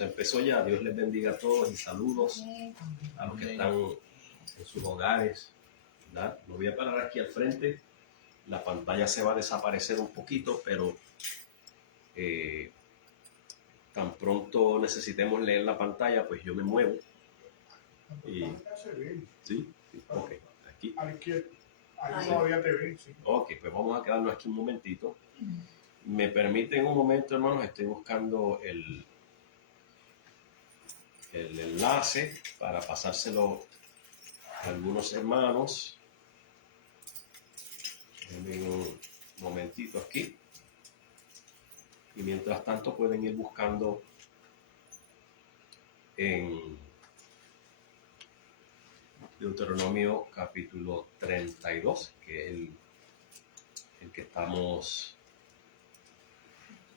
Empezó ya. Dios les bendiga a todos y saludos a los que están en sus hogares, ¿verdad? Me voy a parar aquí al frente. La pantalla se va a desaparecer un poquito, pero tan pronto necesitemos leer la pantalla, pues yo me muevo. ¿Sí? Ok, aquí. Ahí todavía te ven, sí. Ok, pues vamos a quedarnos aquí un momentito. Me permiten un momento, hermanos, estoy buscando el enlace para pasárselo a algunos hermanos. Denme un momentito aquí. Y mientras tanto pueden ir buscando en Deuteronomio capítulo 32, que es el que estamos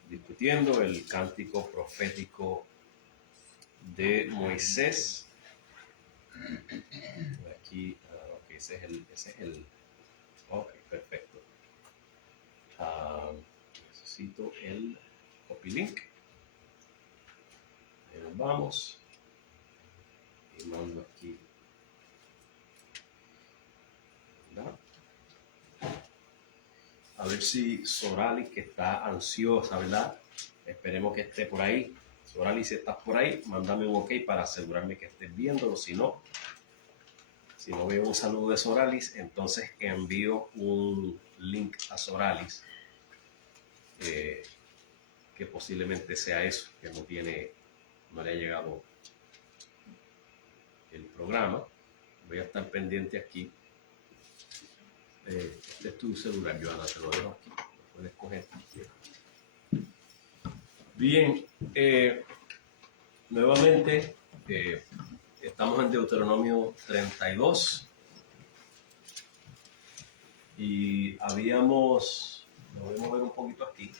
discutiendo, el cántico profético de Moisés. Aquí, ok, ese es el, ok, perfecto. Necesito el copy link. Ahí nos vamos. Y mando aquí. ¿Verdad? A ver si Sorali, que está ansiosa, ¿verdad? Esperemos que esté por ahí. Sorali, si estás por ahí, mándame un ok para asegurarme que estés viéndolo. Si no veo un saludo de Soralis, entonces envío un link a Soralis, que posiblemente sea eso, que no le ha llegado el programa. Voy a estar pendiente aquí. Este es tu celular, Joana, te lo dejo aquí. Lo puedes coger. Bien, nuevamente estamos en Deuteronomio 32 y lo voy a mover un poquito aquí,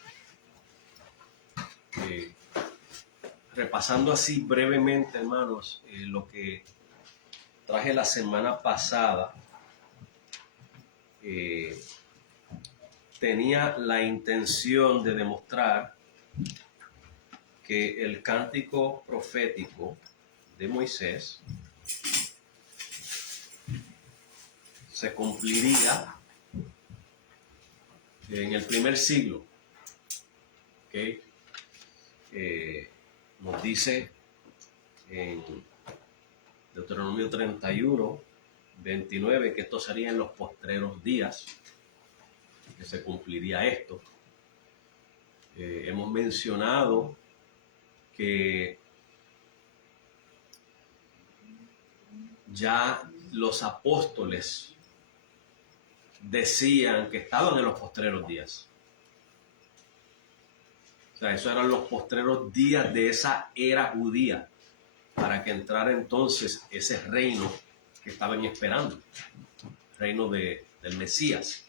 repasando así brevemente, hermanos, lo que traje la semana pasada. Tenía la intención de demostrar que el cántico profético de Moisés se cumpliría en el primer siglo. ¿Okay? Nos dice en Deuteronomio 31, 29, que esto sería en los postreros días que se cumpliría esto. Hemos mencionado que ya los apóstoles decían que estaban en los postreros días. O sea, esos eran los postreros días de esa era judía, para que entrara entonces ese reino que estaban esperando, reino del Mesías.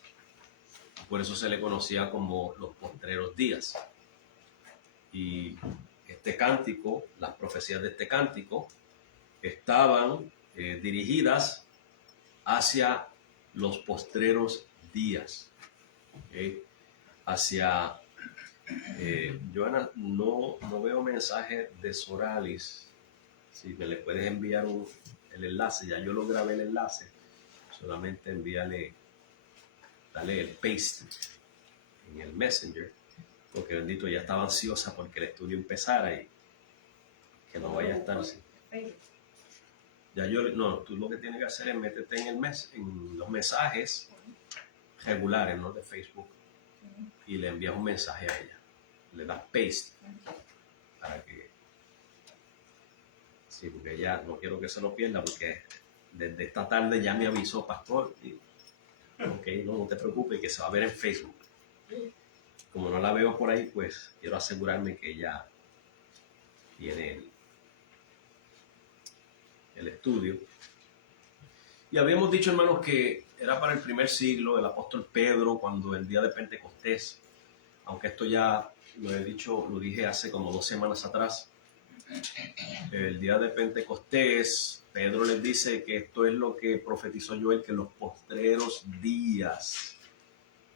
Por eso se le conocía como los postreros días. Y este cántico, las profecías de este cántico, estaban dirigidas hacia los postreros días. ¿Okay? Hacia... Joana, no veo mensaje de Soralis. Si me le puedes enviar el enlace, ya yo lo grabé el enlace, solamente dale el paste en el Messenger, porque bendito, ya estaba ansiosa porque el estudio empezara y que no vaya a estar así. Tú lo que tienes que hacer es meterte en los mensajes regulares, no de Facebook, y le envías un mensaje a ella, le das paste para que, sí, porque ya no quiero que se lo pierda, porque desde esta tarde ya me avisó pastor, y, ok, no te preocupes, que se va a ver en Facebook. Como no la veo por ahí, pues quiero asegurarme que ella tiene el estudio. Y habíamos dicho, hermanos, que era para el primer siglo, el apóstol Pedro, cuando el día de Pentecostés, aunque esto ya lo dije hace como 2 semanas atrás, el día de Pentecostés, Pedro les dice que esto es lo que profetizó Joel, que en los postreros días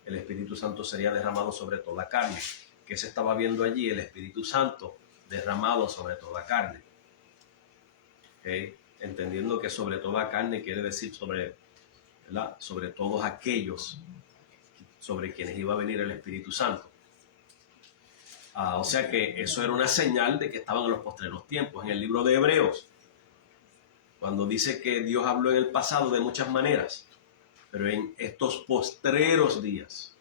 el Espíritu Santo sería derramado sobre toda carne. ¿Qué se estaba viendo allí? El Espíritu Santo derramado sobre toda carne. ¿Okay? Entendiendo que sobre toda carne quiere decir sobre, ¿verdad?, sobre todos aquellos sobre quienes iba a venir el Espíritu Santo. O sea que eso era una señal de que estaban en los postreros tiempos. En el libro de Hebreos, cuando dice que Dios habló en el pasado de muchas maneras, pero en estos postreros días,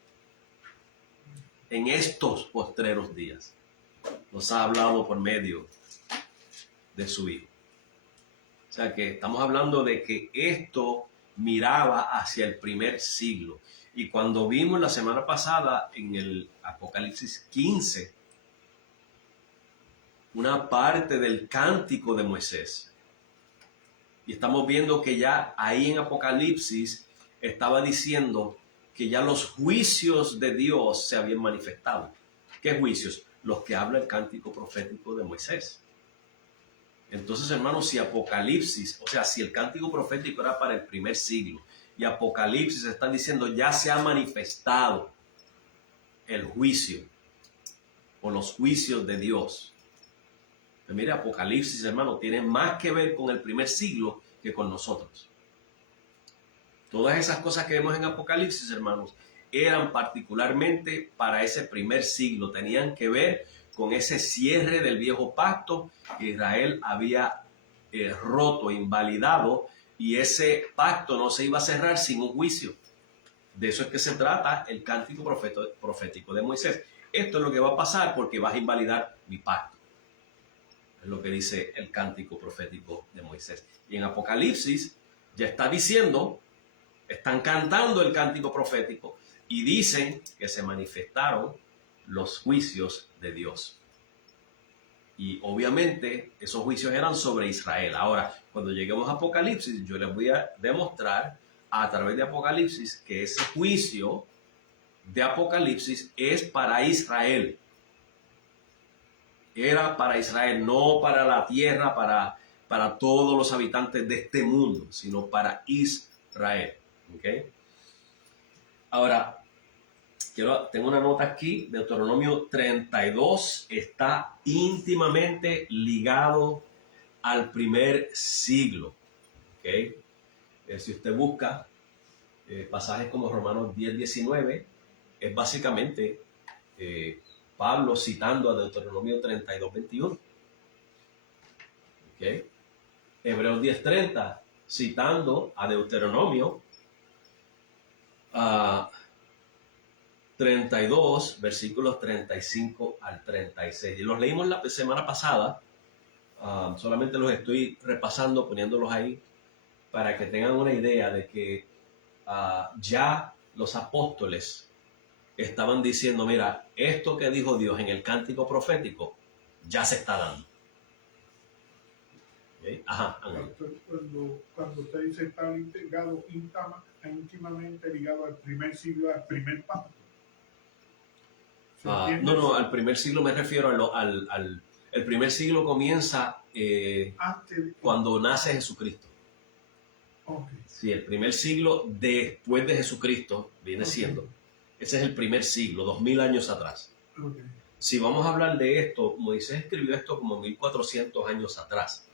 nos ha hablado por medio de su Hijo. O sea que estamos hablando de que esto miraba hacia el primer siglo. Y cuando vimos la semana pasada en el Apocalipsis 15, una parte del cántico de Moisés, y estamos viendo que ya ahí en Apocalipsis estaba diciendo que ya los juicios de Dios se habían manifestado. ¿Qué juicios? Los que habla el cántico profético de Moisés. Entonces, hermanos, si Apocalipsis, o sea, si el cántico profético era para el primer siglo y Apocalipsis está diciendo ya se ha manifestado el juicio o los juicios de Dios. Pues mire, Apocalipsis, hermano, tiene más que ver con el primer siglo que con nosotros. Todas esas cosas que vemos en Apocalipsis, hermanos, eran particularmente para ese primer siglo. Tenían que ver con ese cierre del viejo pacto que Israel había roto, invalidado, y ese pacto no se iba a cerrar sin un juicio. De eso es que se trata el cántico profético de Moisés. Esto es lo que va a pasar porque vas a invalidar mi pacto. Es lo que dice el cántico profético de Moisés. Y en Apocalipsis ya está diciendo, están cantando el cántico profético y dicen que se manifestaron los juicios de Dios. Y obviamente esos juicios eran sobre Israel. Ahora, cuando lleguemos a Apocalipsis, yo les voy a demostrar a través de Apocalipsis que ese juicio de Apocalipsis es para Israel. Era para Israel, no para la tierra, para todos los habitantes de este mundo, sino para Israel. ¿Okay? Ahora, tengo una nota aquí. Deuteronomio 32 está íntimamente ligado al primer siglo. ¿Okay? Si usted busca pasajes como Romanos 10:19, es básicamente Pablo citando a Deuteronomio 32:21. ¿Okay? Hebreos 10:30 citando a Deuteronomio 32, versículos 35 al 36. Y los leímos la semana pasada, solamente los estoy repasando, poniéndolos ahí, para que tengan una idea de que ya los apóstoles estaban diciendo, mira, esto que dijo Dios en el cántico profético ya se está dando. ¿Okay? Ajá, cuando usted dice está ligado, íntimamente ligado al primer siglo, al primer pacto. No, al primer siglo me refiero el primer siglo comienza cuando nace Jesucristo. Okay. Sí, el primer siglo después de Jesucristo viene siendo. Ese es el primer siglo, 2000 años atrás. Okay. Si vamos a hablar de esto, Moisés escribió esto como 1400 años atrás.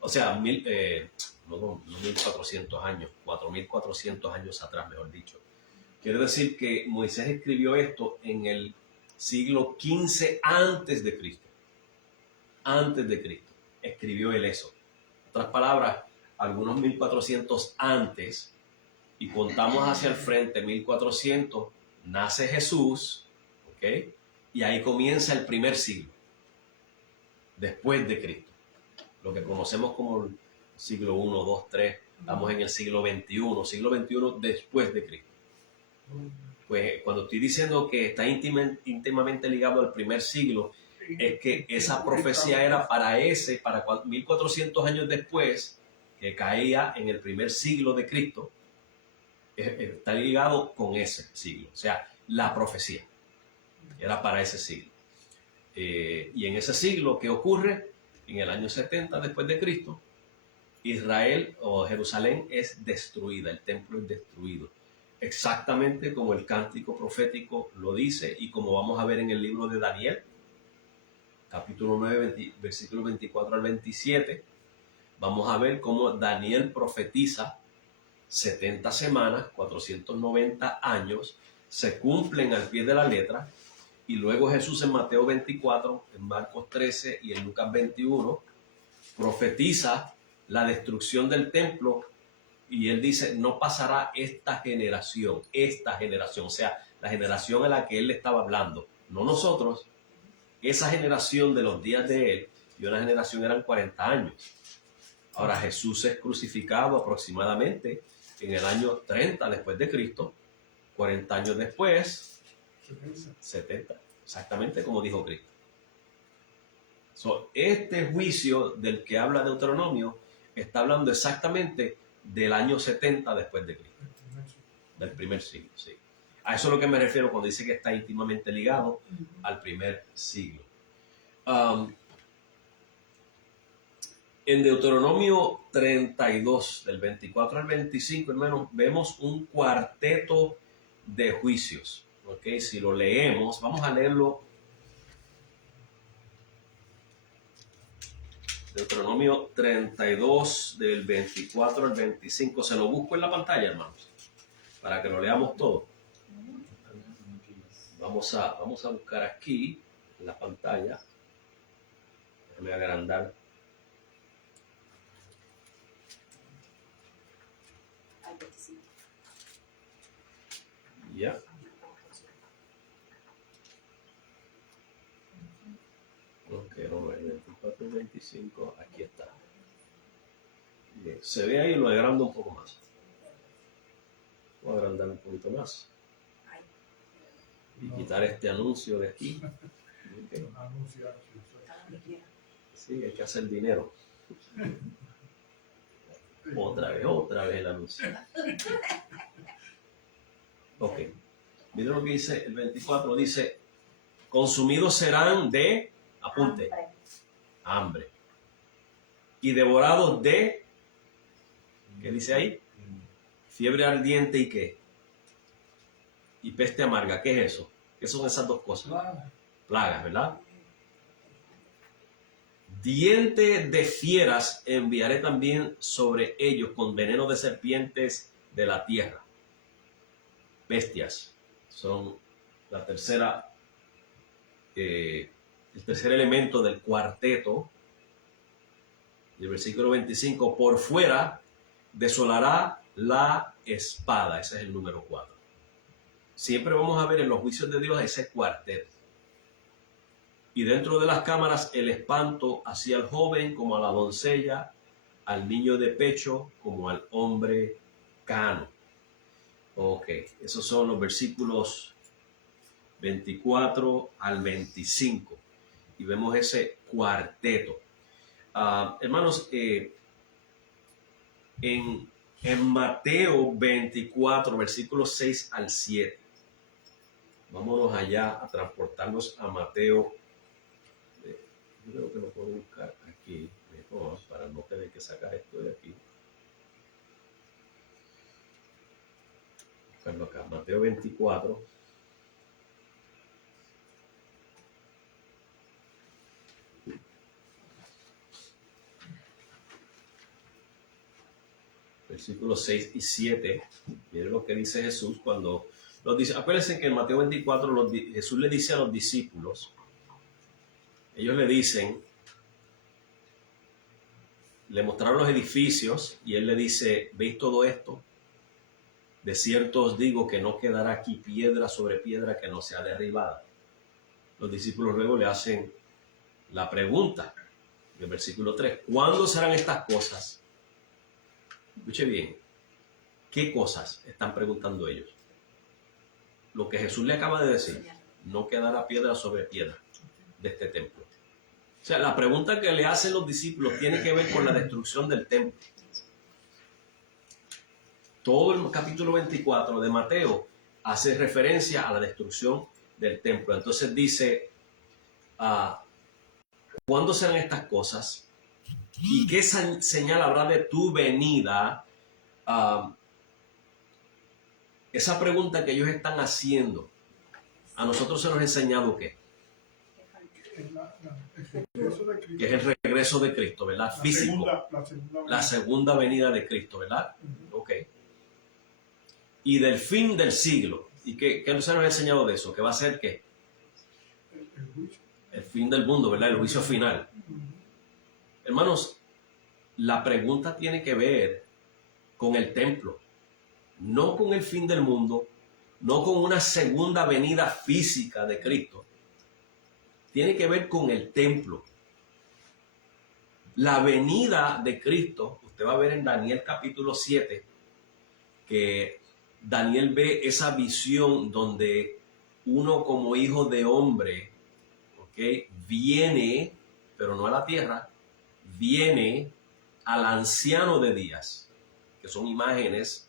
O sea, no 1400 años, 4400 años atrás, mejor dicho. Quiere decir que Moisés escribió esto en el siglo XV antes de Cristo. Antes de Cristo escribió él eso. En otras palabras, algunos 1400 antes, y contamos hacia el frente, 1400, nace Jesús, ¿ok? Y ahí comienza el primer siglo, después de Cristo. Lo que conocemos como el siglo I, II, III, estamos en el siglo XXI después de Cristo. Pues cuando estoy diciendo que está íntimamente ligado al primer siglo, es que esa profecía era para 1400 años después, que caía en el primer siglo de Cristo, está ligado con ese siglo. O sea, la profecía era para ese siglo. Y en ese siglo, ¿qué ocurre? En el año 70 después de Cristo, Israel o Jerusalén es destruida, el templo es destruido. Exactamente como el cántico profético lo dice y como vamos a ver en el libro de Daniel. capítulo 9, versículos 24 al 27, vamos a ver cómo Daniel profetiza 70 semanas, 490 años, se cumplen al pie de la letra, y luego Jesús en Mateo 24, en Marcos 13 y en Lucas 21, profetiza la destrucción del templo, y él dice, no pasará esta generación, o sea, la generación a la que él le estaba hablando, no nosotros, esa generación de los días de él, y una generación eran 40 años. Ahora Jesús es crucificado aproximadamente en el año 30 después de Cristo, 40 años después, 70, exactamente como dijo Cristo. Este juicio del que habla Deuteronomio está hablando exactamente del año 70 después de Cristo, del primer siglo, sí. A eso es lo que me refiero cuando dice que está íntimamente ligado al primer siglo. En Deuteronomio 32, del 24 al 25, hermanos, vemos un cuarteto de juicios. ¿Okay? Si lo leemos, vamos a leerlo. Deuteronomio 32, del 24 al 25. Se lo busco en la pantalla, hermanos, para que lo leamos todo. Vamos a buscar aquí en la pantalla. Déjame agrandar. Ya. Ok, no, el 24 y 25, aquí está. Bien, se ve ahí, lo agrando un poco más. Voy a agrandar un poquito más. Y quitar este anuncio de aquí. Okay. Sí, hay que hacer dinero. Otra vez el anuncio. Ok. Miren lo que dice el 24, dice, consumidos serán de, apunte, hambre. Y devorados de, ¿qué dice ahí? Fiebre ardiente y qué. Y peste amarga. ¿Qué es eso? ¿Qué son esas dos cosas? Plagas, ¿verdad? Diente de fieras enviaré también sobre ellos con veneno de serpientes de la tierra. Bestias son la tercera, el tercer elemento del cuarteto. El versículo 25, por fuera desolará la espada. Ese es el número 4. Siempre vamos a ver en los juicios de Dios ese cuarteto. Y dentro de las cámaras el espanto hacia el joven como a la doncella, al niño de pecho como al hombre cano. Ok, esos son los versículos 24 al 25. Y vemos ese cuarteto. Hermanos, en Mateo 24, versículos 6 al 7. Vámonos allá a transportarnos a Mateo. Yo creo que lo puedo buscar aquí mejor para no tener que sacar esto de aquí. Buscarlo acá, Mateo 24. Versículos 6 y 7. Miren lo que dice Jesús cuando los dice. Acuérdense que en Mateo 24 Jesús le dice a los discípulos, ellos le dicen, le mostraron los edificios y él le dice, ¿veis todo esto? De cierto os digo que no quedará aquí piedra sobre piedra que no sea derribada. Los discípulos luego le hacen la pregunta del versículo 3. ¿Cuándo serán estas cosas? Escuche bien. ¿Qué cosas están preguntando ellos? Lo que Jesús le acaba de decir. No quedará piedra sobre piedra de este templo. O sea, la pregunta que le hacen los discípulos tiene que ver con la destrucción del templo. Todo el capítulo 24 de Mateo hace referencia a la destrucción del templo. Entonces dice, ¿cuándo serán estas cosas? ¿Y qué señal habrá de tu venida? Esa pregunta que ellos están haciendo, a nosotros se nos ha enseñado ¿qué? el regreso de Cristo. Que es el regreso de Cristo, ¿verdad? Físico. La segunda venida de Cristo, ¿verdad? Ok. Y del fin del siglo. ¿Y qué se nos ha enseñado de eso? ¿Que va a ser qué? El juicio. El fin del mundo, ¿verdad? El juicio final. Hermanos, la pregunta tiene que ver con el templo, no con el fin del mundo, no con una segunda venida física de Cristo. Tiene que ver con el templo. La venida de Cristo, usted va a ver en Daniel capítulo 7, que Daniel ve esa visión donde uno como hijo de hombre, ¿okay?, viene, pero no a la tierra, viene al anciano de días, que son imágenes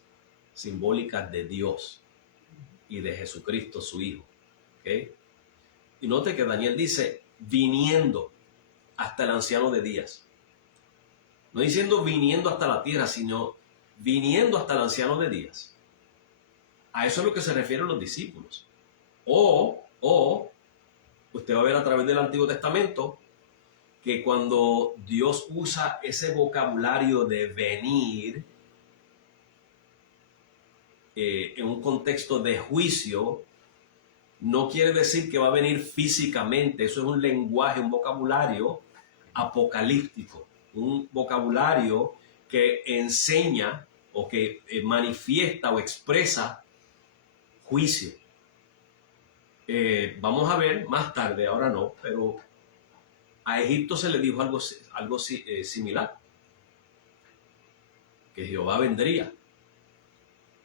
simbólicas de Dios y de Jesucristo, su Hijo. ¿Okay? Y note que Daniel dice, viniendo hasta el anciano de días. No diciendo viniendo hasta la tierra, sino viniendo hasta el anciano de días. A eso es lo que se refieren los discípulos. O usted va a ver a través del Antiguo Testamento que cuando Dios usa ese vocabulario de venir en un contexto de juicio, no quiere decir que va a venir físicamente. Eso es un lenguaje, un vocabulario apocalíptico, un vocabulario que enseña o que manifiesta o expresa juicio. Vamos a ver más tarde, ahora no, pero a Egipto se le dijo algo similar, que Jehová vendría,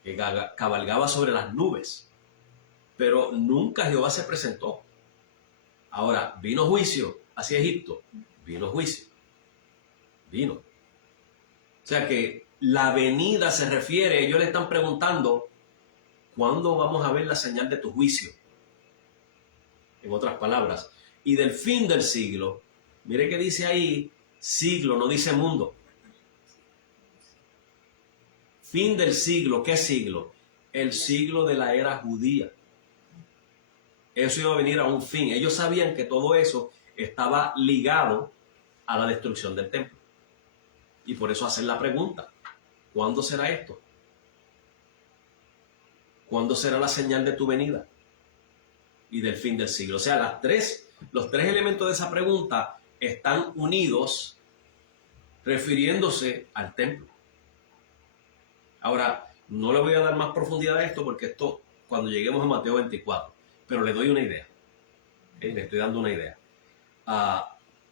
que cabalgaba sobre las nubes, pero nunca Jehová se presentó. Ahora, vino juicio hacia Egipto, vino juicio, vino. O sea que la venida se refiere, ellos le están preguntando, ¿cuándo vamos a ver la señal de tu juicio? En otras palabras, y del fin del siglo. Mire que dice ahí siglo, no dice mundo. Fin del siglo, ¿qué siglo? El siglo de la era judía. Eso iba a venir a un fin. Ellos sabían que todo eso estaba ligado a la destrucción del templo. Y por eso hacen la pregunta, ¿cuándo será esto? ¿Cuándo será la señal de tu venida? Y del fin del siglo. O sea, los tres elementos de esa pregunta están unidos refiriéndose al templo. Ahora, no le voy a dar más profundidad a esto porque esto, cuando lleguemos a Mateo 24, pero le doy una idea. ¿Okay? Le estoy dando una idea.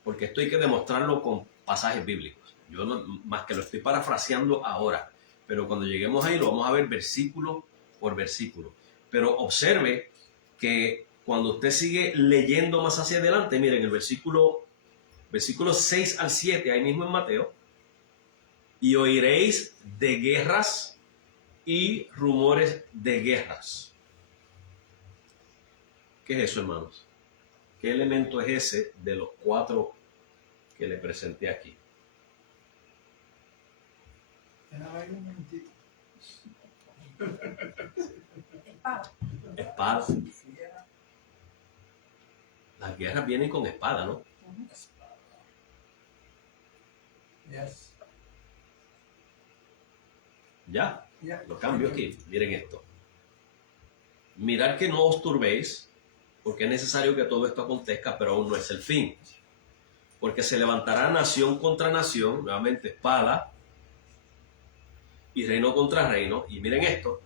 Porque esto hay que demostrarlo con pasajes bíblicos. Yo no, más que lo estoy parafraseando ahora, pero cuando lleguemos ahí lo vamos a ver versículo por versículo. Pero observe que cuando usted sigue leyendo más hacia adelante, miren el versículo 6 al 7, ahí mismo en Mateo, y oiréis de guerras y rumores de guerras. ¿Qué es eso, hermanos? ¿Qué elemento es ese de los 4 que le presenté aquí? Espada. Las guerras vienen con espada, ¿no? Yes. Ya, lo cambio aquí. Miren esto. Mirad que no os turbéis, porque es necesario que todo esto acontezca, pero aún no es el fin. Porque se levantará nación contra nación, nuevamente espada, y reino contra reino. Y miren esto.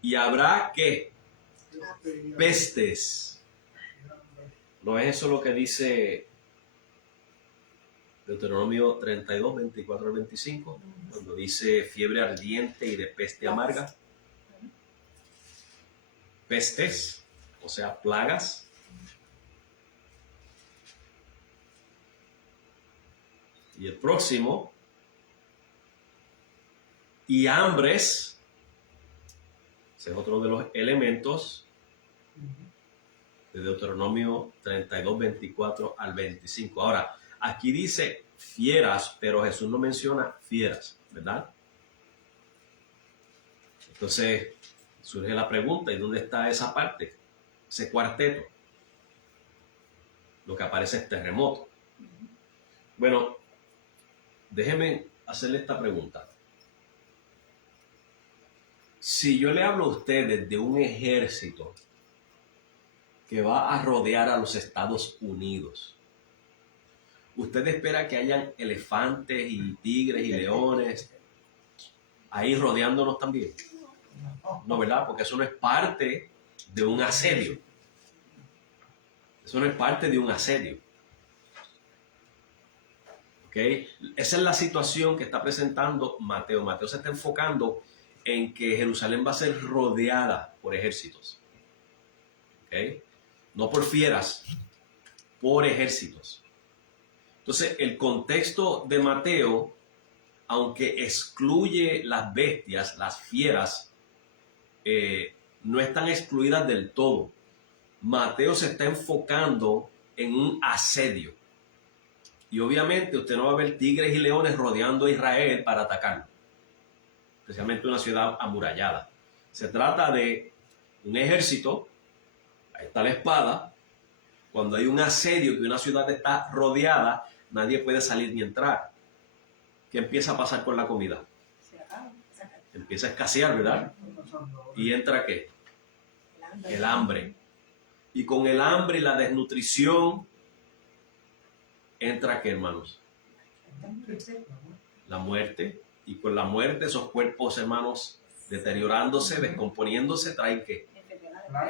Y habrá ¿qué? Pestes. ¿No es eso lo que dice Deuteronomio 32, 24 al 25? Cuando dice fiebre ardiente y de peste amarga. Pestes, o sea, plagas. Y el próximo, y hambres, ese es otro de los elementos de Deuteronomio 32, 24 al 25. Ahora, aquí dice fieras, pero Jesús no menciona fieras, ¿verdad? Entonces, surge la pregunta, ¿y dónde está esa parte? Ese cuarteto. lo que aparece es terremoto. Bueno, déjeme hacerle esta pregunta. Si yo le hablo a ustedes de un ejército que va a rodear a los Estados Unidos, ¿usted espera que hayan elefantes y tigres y leones ahí rodeándonos también? No, ¿verdad? Porque eso no es parte de un asedio. Eso no es parte de un asedio. ¿Ok? Esa es la situación que está presentando Mateo. Mateo se está enfocando en que Jerusalén va a ser rodeada por ejércitos. ¿Ok? No por fieras, por ejércitos. Entonces, el contexto de Mateo, aunque excluye las bestias, las fieras, no están excluidas del todo. Mateo se está enfocando en un asedio. Y obviamente usted no va a ver tigres y leones rodeando a Israel para atacarlo, especialmente una ciudad amurallada. Se trata de un ejército, ahí está la espada. Cuando hay un asedio, que una ciudad está rodeada, nadie puede salir ni entrar. ¿Qué empieza a pasar con la comida? Empieza a escasear, ¿verdad? ¿Y entra qué? El hambre. Y con el hambre y la desnutrición, ¿entra qué, hermanos? La muerte. Y con la muerte, esos cuerpos, hermanos, deteriorándose, descomponiéndose, traen ¿qué?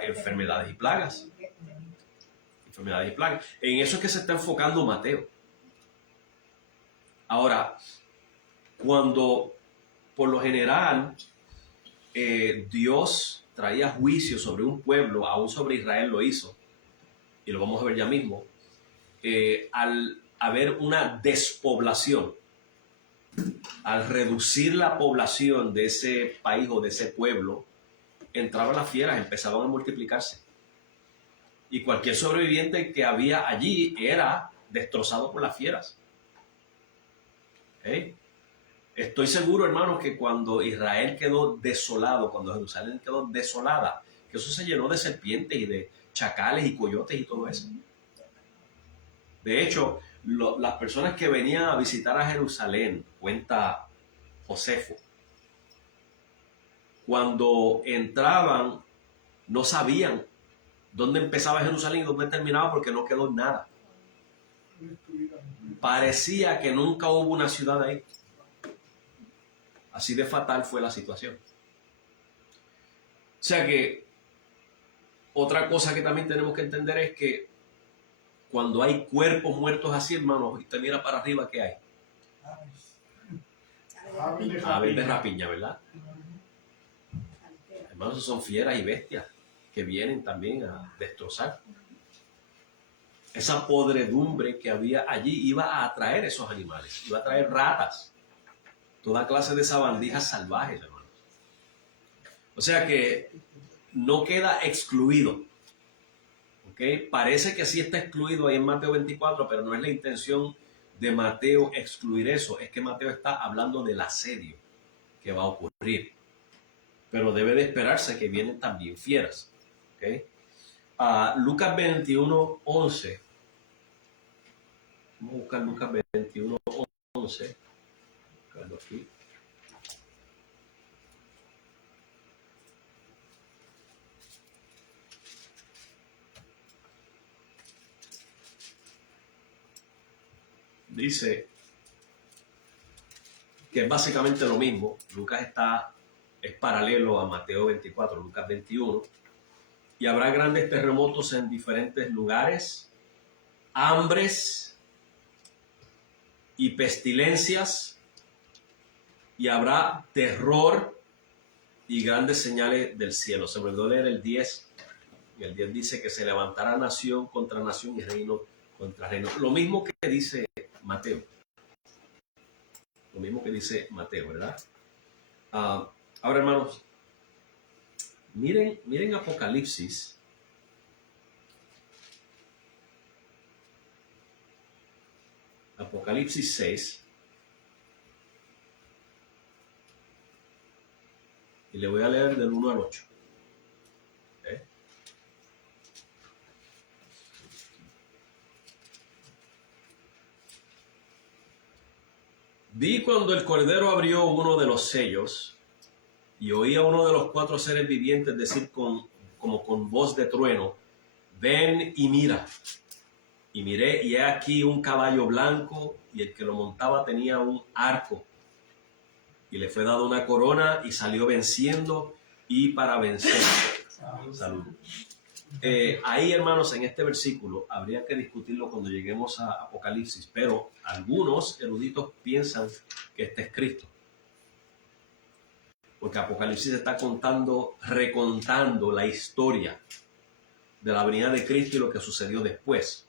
Enfermedades y plagas. Enfermedades y plagas. En eso es que se está enfocando Mateo. Ahora, cuando por lo general Dios traía juicio sobre un pueblo, aún sobre Israel lo hizo, y lo vamos a ver ya mismo, al haber una despoblación, al reducir la población de ese país o de ese pueblo, entraban las fieras, empezaban a multiplicarse. Y cualquier sobreviviente que había allí era destrozado por las fieras. ¿Okay? Estoy seguro, hermanos, que cuando Israel quedó desolado, cuando Jerusalén quedó desolada, que eso se llenó de serpientes y de chacales y coyotes y todo eso. De hecho, las personas que venían a visitar a Jerusalén, cuenta Josefo, cuando entraban no sabían dónde empezaba Jerusalén y dónde terminaba porque no quedó nada. Parecía que nunca hubo una ciudad ahí. Así de fatal fue la situación. O sea que otra cosa que también tenemos que entender es que cuando hay cuerpos muertos así, hermanos, y usted mira para arriba, ¿qué hay? Aves de rapiña, ¿verdad? Hermanos, esos son fieras y bestias que vienen también a destrozar. Esa podredumbre que había allí iba a atraer esos animales, iba a traer ratas, toda clase de sabandijas salvajes, hermanos. O sea que no queda excluido. ¿Okay? Parece que sí está excluido ahí en Mateo 24, pero no es la intención de Mateo excluir eso. Es que Mateo está hablando del asedio que va a ocurrir. Pero debe de esperarse que vienen también fieras. ¿Okay? Lucas 21, 11. Vamos a buscar Lucas 21, 11. Buscarlo aquí. Dice que es básicamente lo mismo. Lucas es paralelo a Mateo 24, Lucas 21. Y habrá grandes terremotos en diferentes lugares, hambres y pestilencias, y habrá terror y grandes señales del cielo. Se me olvidó leer el 10, y el 10 dice que se levantará nación contra nación y reino contra reino. Lo mismo que dice Mateo. Lo mismo que dice Mateo, ¿verdad? Ahora, hermanos, miren Apocalipsis. Apocalipsis 6. Y le voy a leer del 1 al 8. ¿Okay? Vi cuando el Cordero abrió uno de los sellos y oí a uno de los 4 seres vivientes decir como con voz de trueno, ven y mira. Y miré, y he aquí un caballo blanco, y el que lo montaba tenía un arco. Y le fue dada una corona, y salió venciendo, y para vencer. Salud. Ahí, hermanos, en este versículo, habría que discutirlo cuando lleguemos a Apocalipsis, pero algunos eruditos piensan que este es Cristo. Porque Apocalipsis está recontando la historia de la venida de Cristo y lo que sucedió después,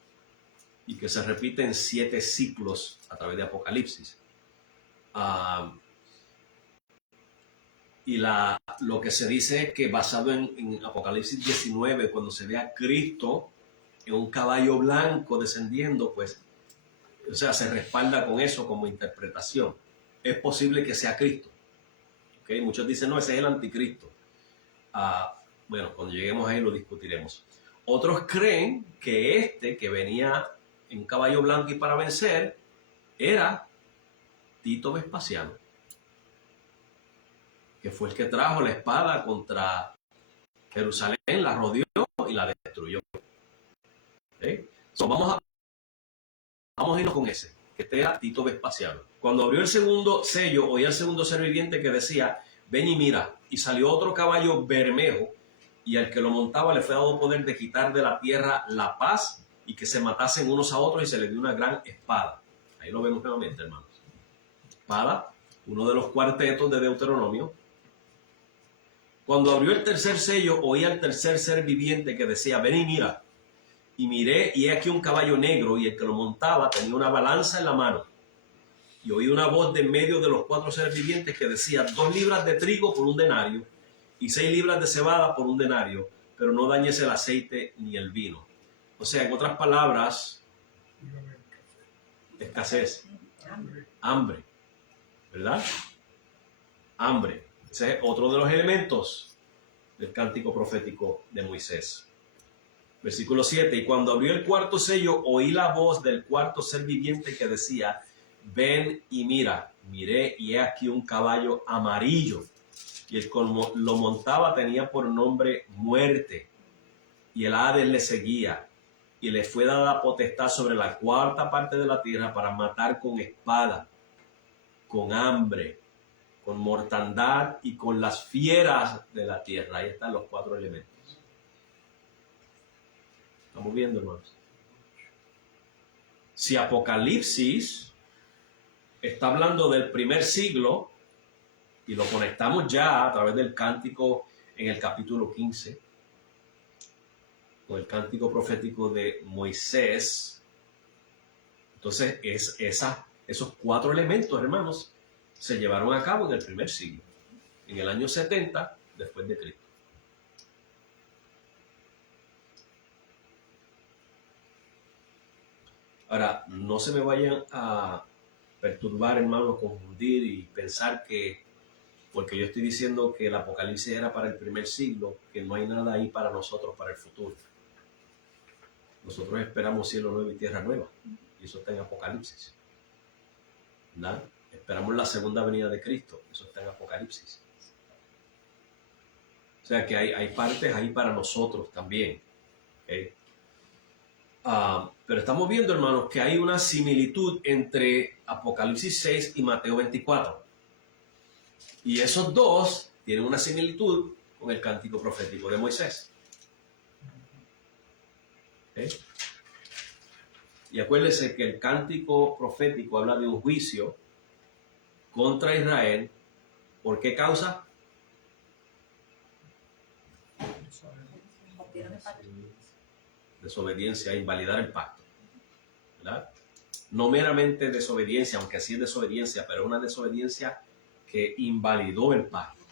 y que se repite en 7 ciclos a través de Apocalipsis. Y lo que se dice es que basado en Apocalipsis 19, cuando se ve a Cristo en un caballo blanco descendiendo, pues, o sea, se respalda con eso como interpretación. Es posible que sea Cristo. ¿Okay? Muchos dicen, no, ese es el anticristo. Bueno, cuando lleguemos ahí lo discutiremos. Otros creen que que venía en un caballo blanco y para vencer, era Tito Vespasiano, que fue el que trajo la espada contra Jerusalén, la rodeó y la destruyó. ¿Okay? Vamos a irnos con ese, que este era Tito Vespasiano. Cuando abrió el segundo sello, oí al segundo ser viviente que decía, ven y mira, y salió otro caballo bermejo, y al que lo montaba le fue dado poder de quitar de la tierra la paz, y que se matasen unos a otros, y se les dio una gran espada. Ahí lo vemos nuevamente, hermanos. Espada, uno de los cuartetos de Deuteronomio. Cuando abrió el tercer sello, oí al tercer ser viviente que decía, ven y mira. Y miré, y he aquí un caballo negro, y el que lo montaba tenía una balanza en la mano. Y oí una voz de en medio de los 4 seres vivientes que decía, 2 libras de trigo por un denario, y 6 libras de cebada por un denario, pero no dañes el aceite ni el vino. O sea, en otras palabras, escasez, hambre, ¿verdad? Hambre. Ese es otro de los elementos del cántico profético de Moisés. Versículo 7, y cuando abrió el cuarto sello, oí la voz del cuarto ser viviente que decía, ven y mira. Miré, y he aquí un caballo amarillo, y el que lo montaba tenía por nombre Muerte, y el Hades le seguía, y le fue dada potestad sobre la 4ª parte de la tierra para matar con espada, con hambre, con mortandad y con las fieras de la tierra. Ahí están los 4 elementos. ¿Estamos viendo, hermanos? Si Apocalipsis está hablando del primer siglo y lo conectamos ya a través del cántico en el capítulo 15, con el cántico profético de Moisés, entonces esos 4 elementos, hermanos, se llevaron a cabo en el primer siglo, en el año 70 después de Cristo. Ahora, no se me vayan a perturbar, hermanos, confundir y pensar que, porque yo estoy diciendo que el Apocalipsis era para el primer siglo, que no hay nada ahí para nosotros, para el futuro. Nosotros esperamos cielo nuevo y tierra nueva, y eso está en Apocalipsis. ¿Verdad? Esperamos la segunda venida de Cristo, eso está en Apocalipsis. O sea que hay partes ahí para nosotros también. ¿Okay? Pero estamos viendo, hermanos, que hay una similitud entre Apocalipsis 6 y Mateo 24. Y esos dos tienen una similitud con el cántico profético de Moisés. ¿Okay? Y acuérdense que el cántico profético habla de un juicio contra Israel. ¿Por qué causa? Desobediencia, invalidar el pacto, ¿verdad? No meramente desobediencia, aunque así es desobediencia, pero es una desobediencia que invalidó el pacto,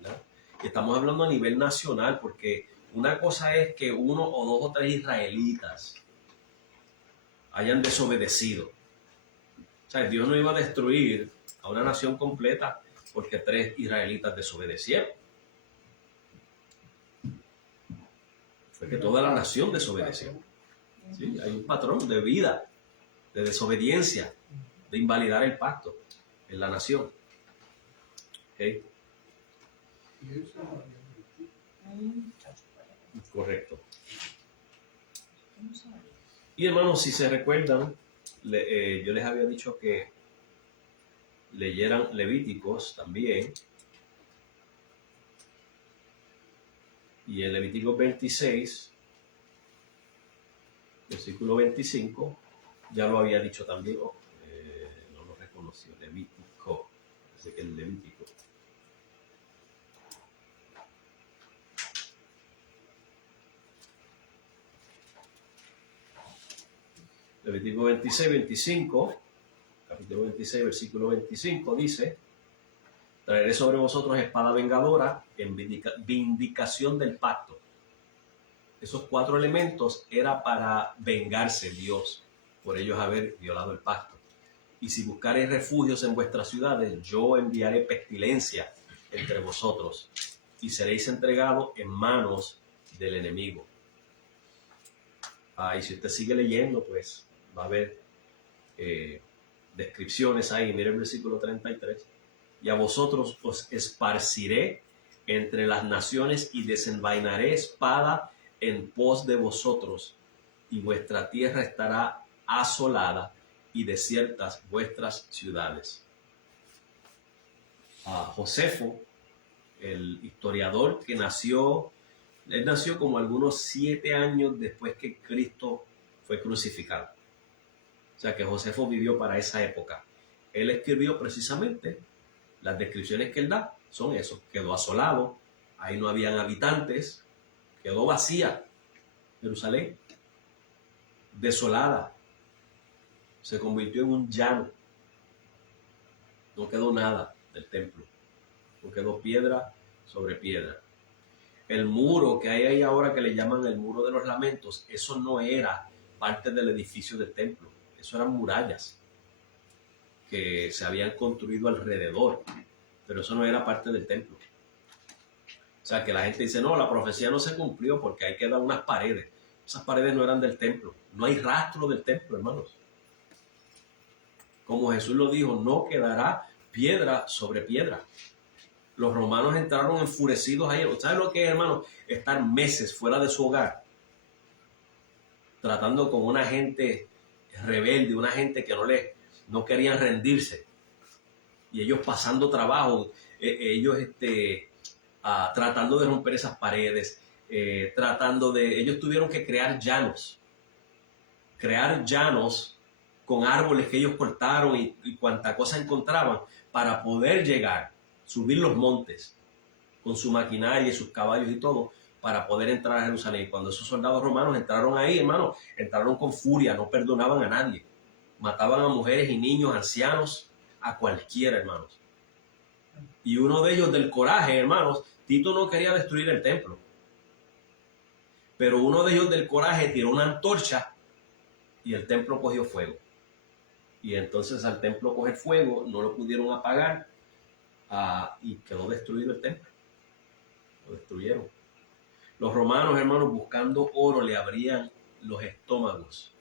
¿verdad? Y estamos hablando a nivel nacional, porque una cosa es que 1 o 2 o 3 israelitas hayan desobedecido. O sea, Dios no iba a destruir a una nación completa porque 3 israelitas desobedecieron. Fue que toda la nación desobedeció. ¿Sí? Hay un patrón de vida, de desobediencia, de invalidar el pacto. en la nación. ¿Okay? Y eso no había visto. Correcto. Y hermanos, si se recuerdan, yo les había dicho que leyeran Levíticos también. Y en Levítico 26, versículo 25, ya lo había dicho también. No lo reconoció. Levítico. Así que el Levítico. Levítico 26, 25, capítulo 26, versículo 25, dice: traeré sobre vosotros espada vengadora en vindicación del pacto. Esos 4 elementos era para vengarse Dios por ellos haber violado el pacto. Y si buscaréis refugios en vuestras ciudades, yo enviaré pestilencia entre vosotros y seréis entregados en manos del enemigo. Y si usted sigue leyendo, pues va a haber descripciones ahí. Mire el versículo 33. Y a vosotros os esparciré entre las naciones y desenvainaré espada en pos de vosotros, y vuestra tierra estará asolada y desiertas vuestras ciudades. Josefo, el historiador que nació, él nació como algunos 7 años después que Cristo fue crucificado. O sea que Josefo vivió para esa época. Él escribió precisamente las descripciones que él da, son esos. Quedó asolado, ahí no habían habitantes, quedó vacía Jerusalén, desolada, se convirtió en un llano, no quedó nada del templo, no quedó piedra sobre piedra. El muro que hay ahí ahora, que le llaman el muro de los lamentos, eso no era parte del edificio del templo, eso eran murallas que se habían construido alrededor, pero eso no era parte del templo. O sea, que la gente dice, no, la profecía no se cumplió porque ahí quedan unas paredes. Esas paredes no eran del templo. No hay rastro del templo, hermanos. Como Jesús lo dijo, no quedará piedra sobre piedra. Los romanos entraron enfurecidos ahí. ¿Sabes lo que es, hermanos? Estar meses fuera de su hogar, tratando con una gente rebelde, una gente que no querían rendirse. Y ellos pasando trabajo, ellos tratando de romper esas paredes, ellos tuvieron que crear llanos con árboles que ellos cortaron y cuanta cosa encontraban para poder llegar, subir los montes con su maquinaria, sus caballos y todo, para poder entrar a Jerusalén. Cuando esos soldados romanos entraron ahí, hermanos, entraron con furia, no perdonaban a nadie, mataban a mujeres y niños, ancianos, a cualquiera, hermanos. Y uno de ellos, del coraje, hermanos, Tito no quería destruir el templo, pero uno de ellos del coraje tiró una antorcha y el templo cogió fuego. Y entonces al templo coger fuego no lo pudieron apagar, y quedó destruido el templo. Lo destruyeron. Los romanos, hermanos, buscando oro, le abrían los estómagos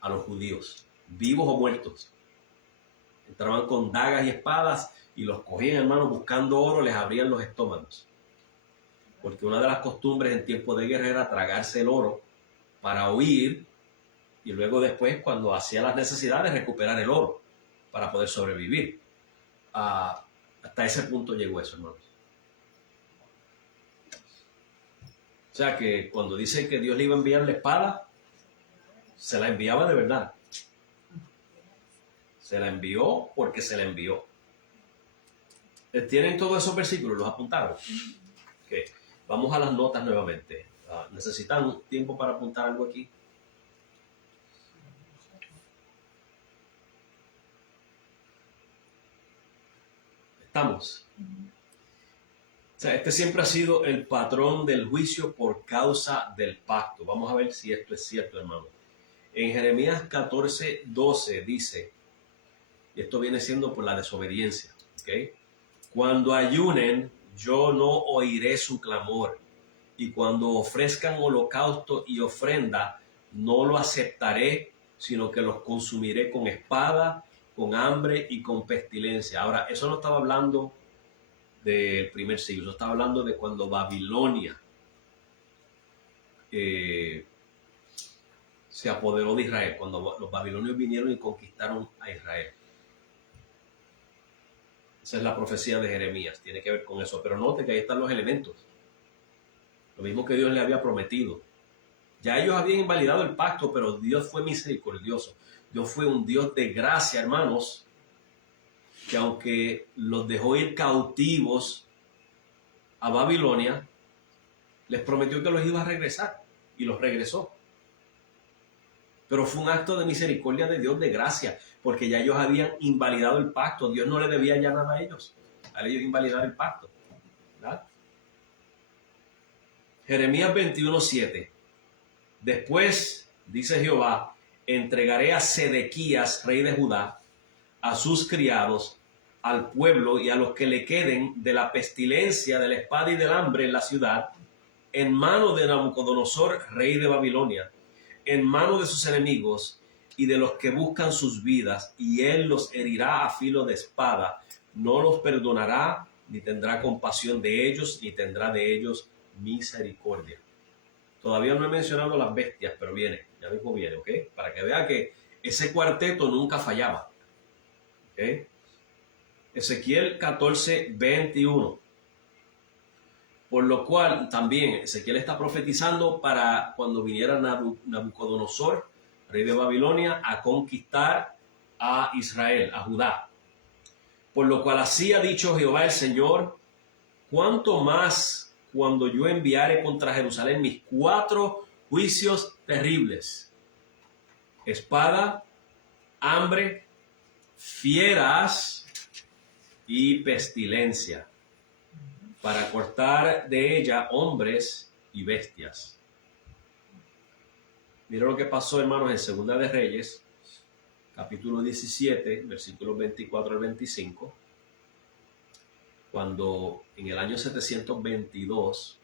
a los judíos, vivos o muertos. Entraban con dagas y espadas y los cogían, hermanos, buscando oro, les abrían los estómagos. Porque una de las costumbres en tiempo de guerra era tragarse el oro para huir y luego después, cuando hacía las necesidades, recuperar el oro para poder sobrevivir. Hasta ese punto llegó eso, hermanos. O sea que cuando dice que Dios le iba a enviar la espada, se la enviaba de verdad. Se la envió porque se la envió. ¿Tienen todos esos versículos? ¿Los apuntaron? Okay. Vamos a las notas nuevamente. ¿Necesitan tiempo para apuntar algo aquí? ¿Estamos? O sea, este siempre ha sido el patrón del juicio por causa del pacto. Vamos a ver si esto es cierto, hermano. En Jeremías 14:12 dice, y esto viene siendo por la desobediencia, ¿ok? Cuando ayunen, yo no oiré su clamor, y cuando ofrezcan holocausto y ofrenda, no lo aceptaré, sino que los consumiré con espada, con hambre y con pestilencia. Ahora, eso no estaba hablando del primer siglo, eso estaba hablando de cuando Babilonia se apoderó de Israel, cuando los babilonios vinieron y conquistaron a Israel. Esa es la profecía de Jeremías, tiene que ver con eso. Pero note que ahí están los elementos. Lo mismo que Dios le había prometido. Ya ellos habían invalidado el pacto, pero Dios fue misericordioso. Dios fue un Dios de gracia, hermanos, que aunque los dejó ir cautivos a Babilonia, les prometió que los iba a regresar y los regresó. Pero fue un acto de misericordia de Dios, de gracia, porque ya ellos habían invalidado el pacto. Dios no le debía ya nada a ellos, al ellos invalidar el pacto, ¿verdad? Jeremías 21:7. Después, dice Jehová, entregaré a Sedequías, rey de Judá, a sus criados, al pueblo y a los que le queden de la pestilencia, de la espada y del hambre en la ciudad, en mano de Nabucodonosor, rey de Babilonia, en mano de sus enemigos y de los que buscan sus vidas, y él los herirá a filo de espada, no los perdonará, ni tendrá compasión de ellos, ni tendrá de ellos misericordia. Todavía no he mencionado las bestias, pero viene, ya mismo viene, ¿ok? Para que vea que ese cuarteto nunca fallaba, ¿ok? Ezequiel 14:21. Por lo cual también Ezequiel está profetizando para cuando viniera Nabucodonosor, rey de Babilonia, a conquistar a Israel, a Judá. Por lo cual así ha dicho Jehová el Señor, cuánto más cuando yo enviare contra Jerusalén mis 4 juicios terribles: espada, hambre, fieras y pestilencia, para cortar de ella hombres y bestias. Mira lo que pasó, hermanos, en Segunda de Reyes, capítulo 17, versículos 24 al 25, cuando en el año 722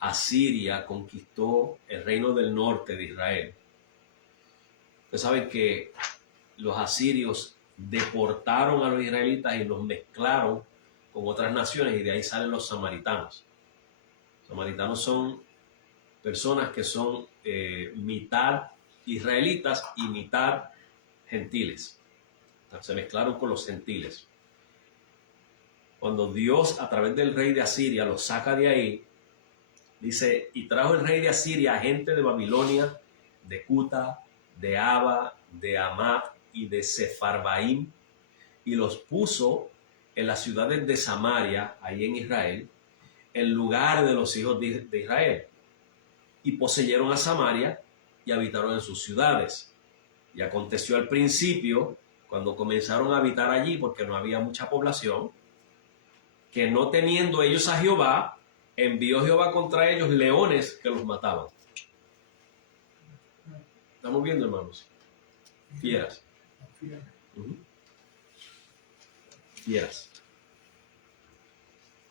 Asiria conquistó el reino del norte de Israel. Ustedes saben que los asirios deportaron a los israelitas y los mezclaron con otras naciones, y de ahí salen los samaritanos. Los samaritanos son personas que son mitad israelitas y mitad gentiles. Se mezclaron con los gentiles. Cuando Dios a través del rey de Asiria los saca de ahí, dice, y trajo el rey de Asiria a gente de Babilonia, de Cuta, de Aba, de Amat y de Sefarbaim, y los puso en las ciudades de Samaria, ahí en Israel, en lugar de los hijos de Israel. Y poseyeron a Samaria y habitaron en sus ciudades. Y aconteció al principio, cuando comenzaron a habitar allí, porque no había mucha población, que no temiendo ellos a Jehová, envió Jehová contra ellos leones que los mataban. ¿Estamos viendo, hermanos? Fieras. Fieras.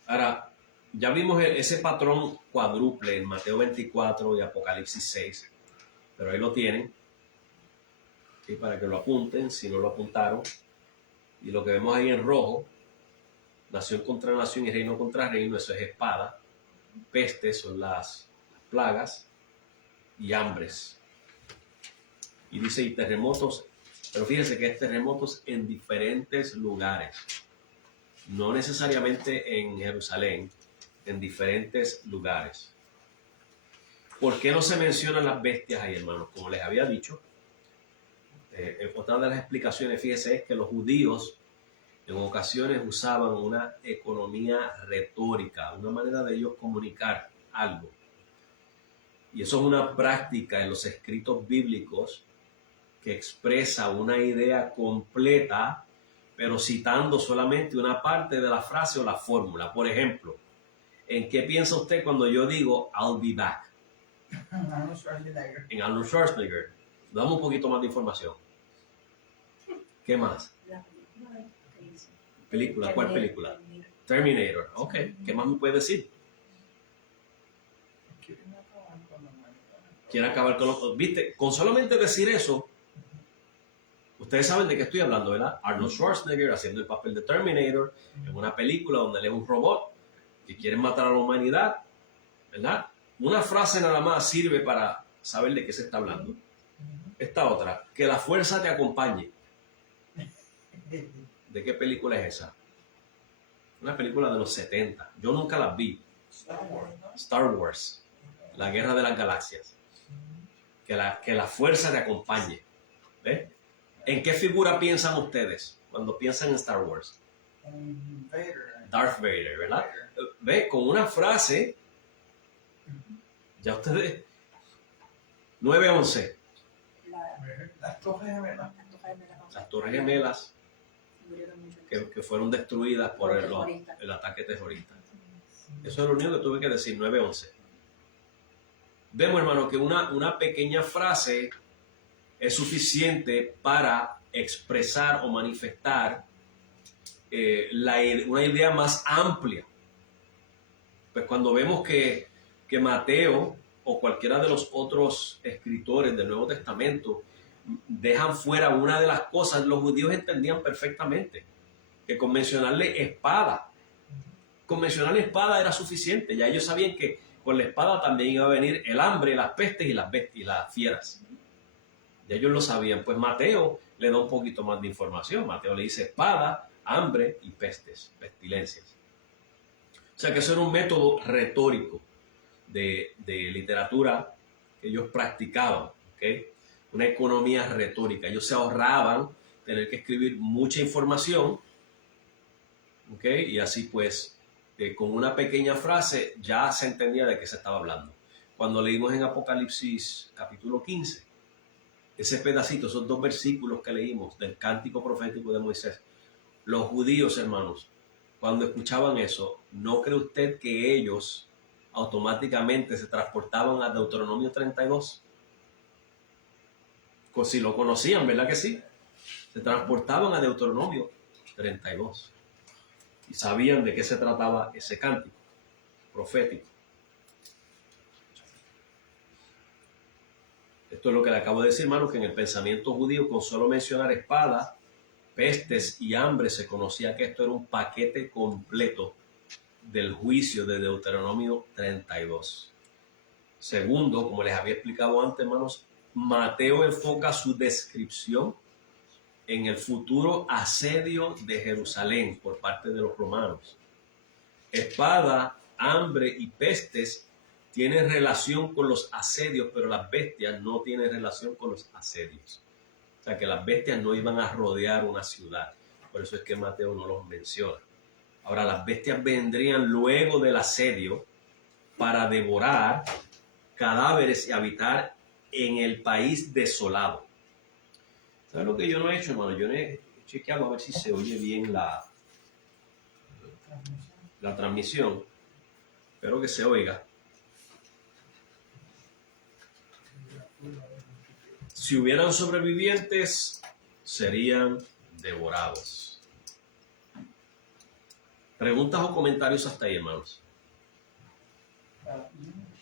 Ahora, ya vimos ese patrón cuádruple en Mateo 24 y Apocalipsis 6, pero ahí lo tienen, ¿sí? Para que lo apunten, si no lo apuntaron. Y lo que vemos ahí en rojo, nación contra nación y reino contra reino, eso es espada. Pestes son las plagas, y hambres. Y dice, y terremotos, pero fíjense que es terremotos en diferentes lugares, no necesariamente en Jerusalén, en diferentes lugares. ¿Por qué no se mencionan las bestias ahí, hermanos? Como les había dicho, otra de las explicaciones, fíjense, es que los judíos en ocasiones usaban una economía retórica, una manera de ellos comunicar algo. Y eso es una práctica en los escritos bíblicos que expresa una idea completa, pero citando solamente una parte de la frase o la fórmula. Por ejemplo, ¿en qué piensa usted cuando yo digo I'll be back? Arnold Schwarzenegger. En Arnold Schwarzenegger. Dame un poquito más de información. ¿Qué más? La película que hizo. ¿Película? ¿Cuál película? Terminator. Ok. ¿Qué más me puede decir? Quieren acabar con la humanidad. Quiere acabar con los... ¿Viste? Con solamente decir eso, Ustedes saben de qué estoy hablando, ¿verdad? Arnold Schwarzenegger haciendo el papel de Terminator en una película donde él es un robot que quiere matar a la humanidad, ¿verdad? Una frase nada más sirve para saber de qué se está hablando. Esta otra, que la fuerza te acompañe. ¿De qué película es esa? Una película de los 70. Yo nunca las vi. Star Wars, ¿no? Star Wars, la guerra de las galaxias. Que la fuerza te acompañe. ¿Ves? ¿En qué figura piensan ustedes cuando piensan en Star Wars? Vader. Darth Vader, ¿verdad? ¿Ve? Con una frase, ya ustedes... 9/11, Las Torres Gemelas. las Torres Gemelas que fueron destruidas por el ataque terrorista. Eso es lo único que tuve que decir, 9/11. Vemos, hermano, que una pequeña frase es suficiente para expresar o manifestar una idea más amplia. Pues cuando vemos que Mateo o cualquiera de los otros escritores del Nuevo Testamento dejan fuera una de las cosas, los judíos entendían perfectamente que con mencionarle espada era suficiente. Ya ellos sabían que con la espada también iba a venir el hambre, las pestes y las fieras. Ya ellos lo sabían. Pues Mateo le da un poquito más de información. Mateo le dice espada, hambre y pestes, pestilencias. O sea que eso era un método retórico de literatura que ellos practicaban, ¿okay? Una economía retórica. Ellos se ahorraban tener que escribir mucha información, ¿okay? Y así pues, con una pequeña frase ya se entendía de qué se estaba hablando. Cuando leímos en Apocalipsis capítulo 15, ese pedacito, esos 2 versículos que leímos del cántico profético de Moisés, los judíos, hermanos, cuando escuchaban eso, ¿no cree usted que ellos automáticamente se transportaban a Deuteronomio 32? Pues si lo conocían, ¿verdad que sí? Se transportaban a Deuteronomio 32 y sabían de qué se trataba ese cántico profético. Esto es lo que le acabo de decir, hermano, que en el pensamiento judío, con solo mencionar espada, pestes y hambre, se conocía que esto era un paquete completo del juicio de Deuteronomio 32. Segundo, como les había explicado antes, hermanos, Mateo enfoca su descripción en el futuro asedio de Jerusalén por parte de los romanos. Espada, hambre y pestes tienen relación con los asedios, pero las bestias no tienen relación con los asedios. O sea que las bestias no iban a rodear una ciudad. Por eso es que Mateo no los menciona. Ahora, las bestias vendrían luego del asedio para devorar cadáveres y habitar en el país desolado. ¿Sabes lo que yo no he hecho, hermano? Yo no he chequeado a ver si se oye bien la transmisión. Espero que se oiga. Si hubieran sobrevivientes, serían devorados. ¿Preguntas o comentarios hasta ahí, hermanos?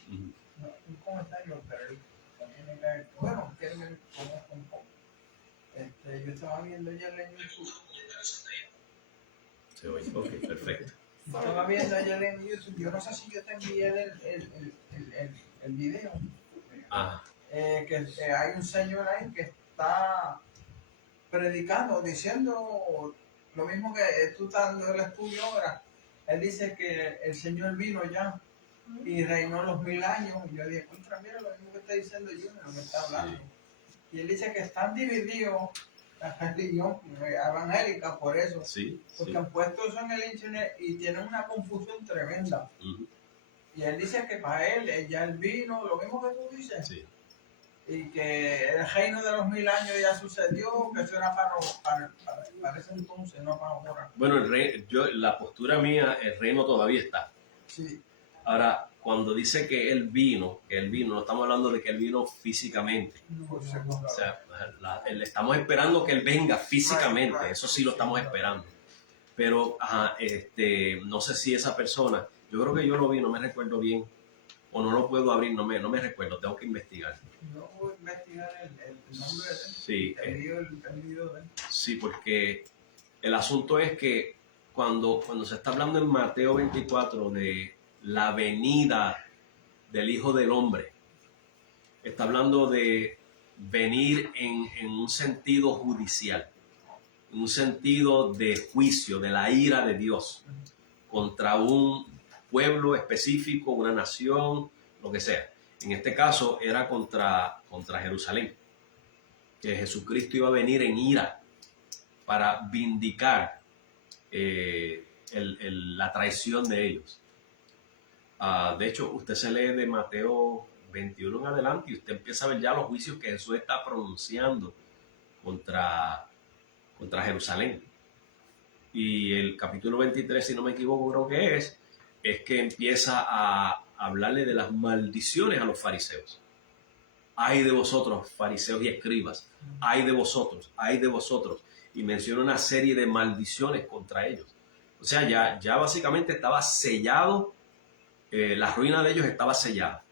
Un comentario, pero tiene que ver, bueno, tiene que ver con un poco. Yo estaba viendo ayer en YouTube. Se oye, ok, perfecto. Estaba viendo ayer en YouTube. Yo no sé si yo te envié el video. Ah, Que hay un señor ahí que está predicando, diciendo lo mismo que tú estás dando el estudio ahora. Él dice que el Señor vino ya y reinó los 1000 años. Y yo dije, contra, mira lo mismo que está diciendo yo, lo que está hablando. sí. Y él dice que están divididos la religión evangélica por eso. Sí, Porque sí. han puesto eso en el internet y tienen una confusión tremenda. Y él dice que para él ya él vino, lo mismo que tú dices. Sí. Y que el reino de los 1000 años ya sucedió, que eso era para ese entonces, no para ahora. Bueno, la postura mía, el reino todavía está. Sí. Ahora, cuando dice que él vino, no estamos hablando de que él vino físicamente. No, O sea, estamos esperando que él venga físicamente, Right. eso sí lo estamos esperando. Pero, no sé si esa persona, yo creo que yo lo vi, no me recuerdo bien, o no lo puedo abrir, no me recuerdo, tengo que investigar. No voy a investigar el nombre de él. Sí, entendido de él. Sí, porque el asunto es que cuando se está hablando en Mateo 24 de la venida del Hijo del Hombre, está hablando de venir en un sentido judicial, en un sentido de juicio, de la ira de Dios contra un pueblo específico, una nación, lo que sea. En este caso era contra Jerusalén, que Jesucristo iba a venir en ira para vindicar la traición de ellos. De hecho, usted se lee de Mateo 21 en adelante y usted empieza a ver ya los juicios que Jesús está pronunciando contra Jerusalén. Y el capítulo 23, si no me equivoco, creo que es que empieza a hablarle de las maldiciones a los fariseos. Ay de vosotros, fariseos y escribas, ay de vosotros, ay de vosotros. Y menciona una serie de maldiciones contra ellos. O sea, ya básicamente estaba sellado, la ruina de ellos estaba sellada.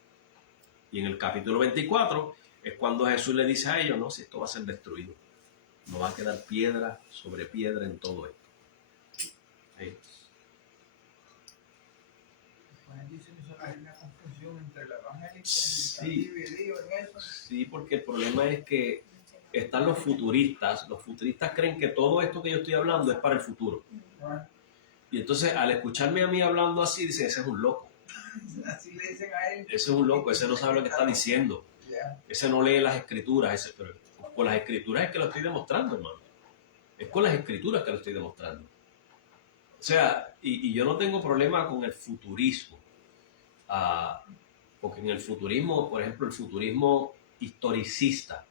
Y en el capítulo 24 es cuando Jesús le dice a ellos, no, si esto va a ser destruido, no va a quedar piedra sobre piedra en todo esto. ¿Sí? Hay una confusión entre el evangelio y el Sí. dividido en eso. Sí, porque el problema es que están los futuristas creen que todo esto que yo estoy hablando es para el futuro. Y entonces al escucharme a mí hablando así, dicen, ese es un loco. Así le dicen a él. Ese es un loco, ese no sabe lo que está diciendo. Ese no lee las escrituras, pero con las escrituras es que lo estoy demostrando, hermano. Es con las escrituras que lo estoy demostrando. O sea, y yo no tengo problema con el futurismo. Porque en el futurismo, por ejemplo, el futurismo historicista,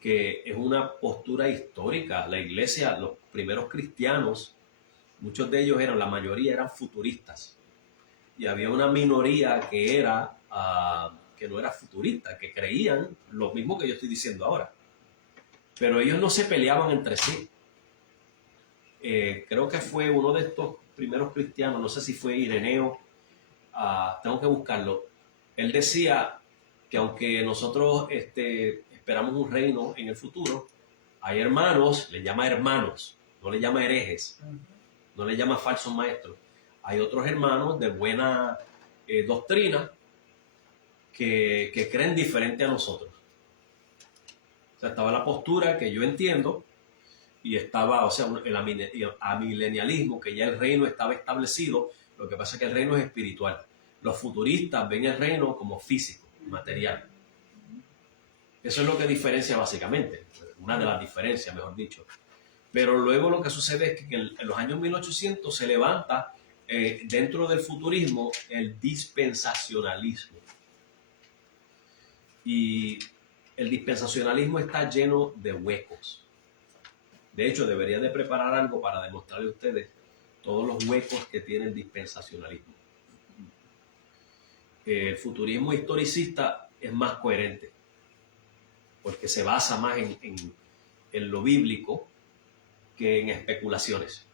que es una postura histórica, la iglesia, los primeros cristianos, muchos de ellos la mayoría eran futuristas. Y había una minoría que no era futurista, que creían lo mismo que yo estoy diciendo ahora. Pero ellos no se peleaban entre sí. Creo que fue uno de estos primeros cristianos, no sé si fue Ireneo, tengo que buscarlo. Él decía que aunque nosotros esperamos un reino en el futuro, hay hermanos, le llama hermanos, no le llama herejes, no le llama falsos maestros. Hay otros hermanos de buena doctrina que creen diferente a nosotros. O sea, estaba la postura que yo entiendo y estaba, o sea, el amilenialismo, que ya el reino estaba establecido. Lo que pasa es que el reino es espiritual. Los futuristas ven el reino como físico, material. Eso es lo que diferencia básicamente, una de las diferencias, mejor dicho. Pero luego lo que sucede es que en los años 1800 se levanta dentro del futurismo el dispensacionalismo. Y el dispensacionalismo está lleno de huecos. De hecho, debería de preparar algo para demostrarle a ustedes todos los huecos que tiene el dispensacionalismo. El futurismo historicista es más coherente, porque se basa más en lo bíblico que en especulaciones.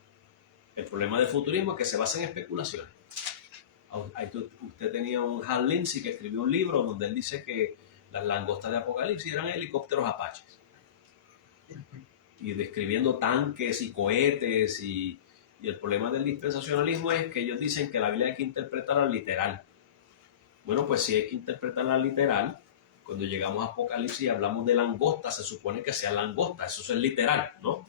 El problema del futurismo es que se basa en especulaciones. Usted tenía un Hal Lindsey que escribió un libro donde él dice que las langostas de Apocalipsis eran helicópteros Apaches. Y describiendo tanques y cohetes y el problema del dispensacionalismo es que ellos dicen que la Biblia hay que interpretarla literal. Bueno, pues si hay que interpretarla literal, cuando llegamos a Apocalipsis y hablamos de langosta, se supone que sea langosta, eso es literal, ¿no?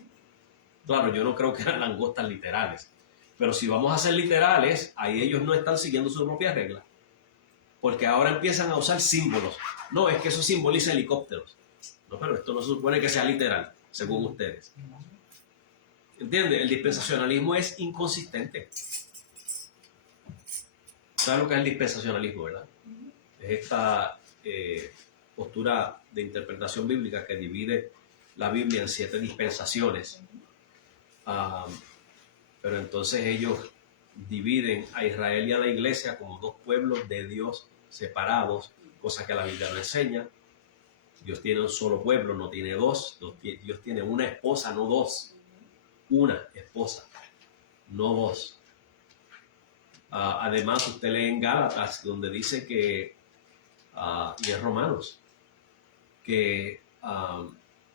Claro, yo no creo que eran langostas literales, pero si vamos a ser literales, ahí ellos no están siguiendo su propia regla, porque ahora empiezan a usar símbolos. No, es que eso simboliza helicópteros. No, pero esto no se supone que sea literal, según ustedes. ¿Entiende? El dispensacionalismo es inconsistente. ¿Saben lo que es el dispensacionalismo, verdad? Es esta postura de interpretación bíblica que divide la Biblia en 7 dispensaciones. Pero entonces ellos dividen a Israel y a la iglesia como 2 pueblos de Dios separados, cosa que la Biblia no enseña. Dios tiene un solo pueblo, no tiene 2. Dios tiene una esposa, no 2. Una esposa, no 2. Además, usted lee en Gálatas, donde dice que, y en Romanos, que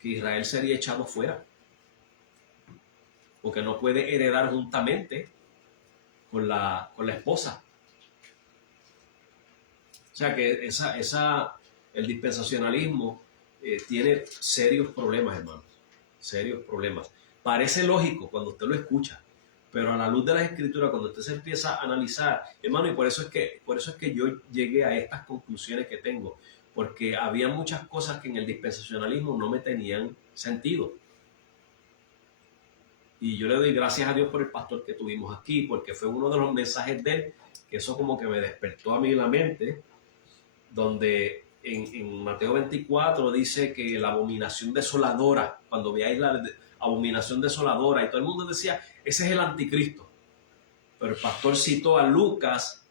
que Israel sería echado fuera, porque no puede heredar juntamente con la esposa. O sea que el dispensacionalismo tiene serios problemas, hermanos, serios problemas. Parece lógico cuando usted lo escucha, pero a la luz de las escrituras, cuando usted se empieza a analizar, hermano, y por eso es que yo llegué a estas conclusiones que tengo, porque había muchas cosas que en el dispensacionalismo no me tenían sentido. Y yo le doy gracias a Dios por el pastor que tuvimos aquí, porque fue uno de los mensajes de él, que eso como que me despertó a mí la mente, donde en Mateo 24 dice que la abominación desoladora, cuando veáis la abominación desoladora, y todo el mundo decía, ese es el anticristo. Pero el pastor citó a Lucas,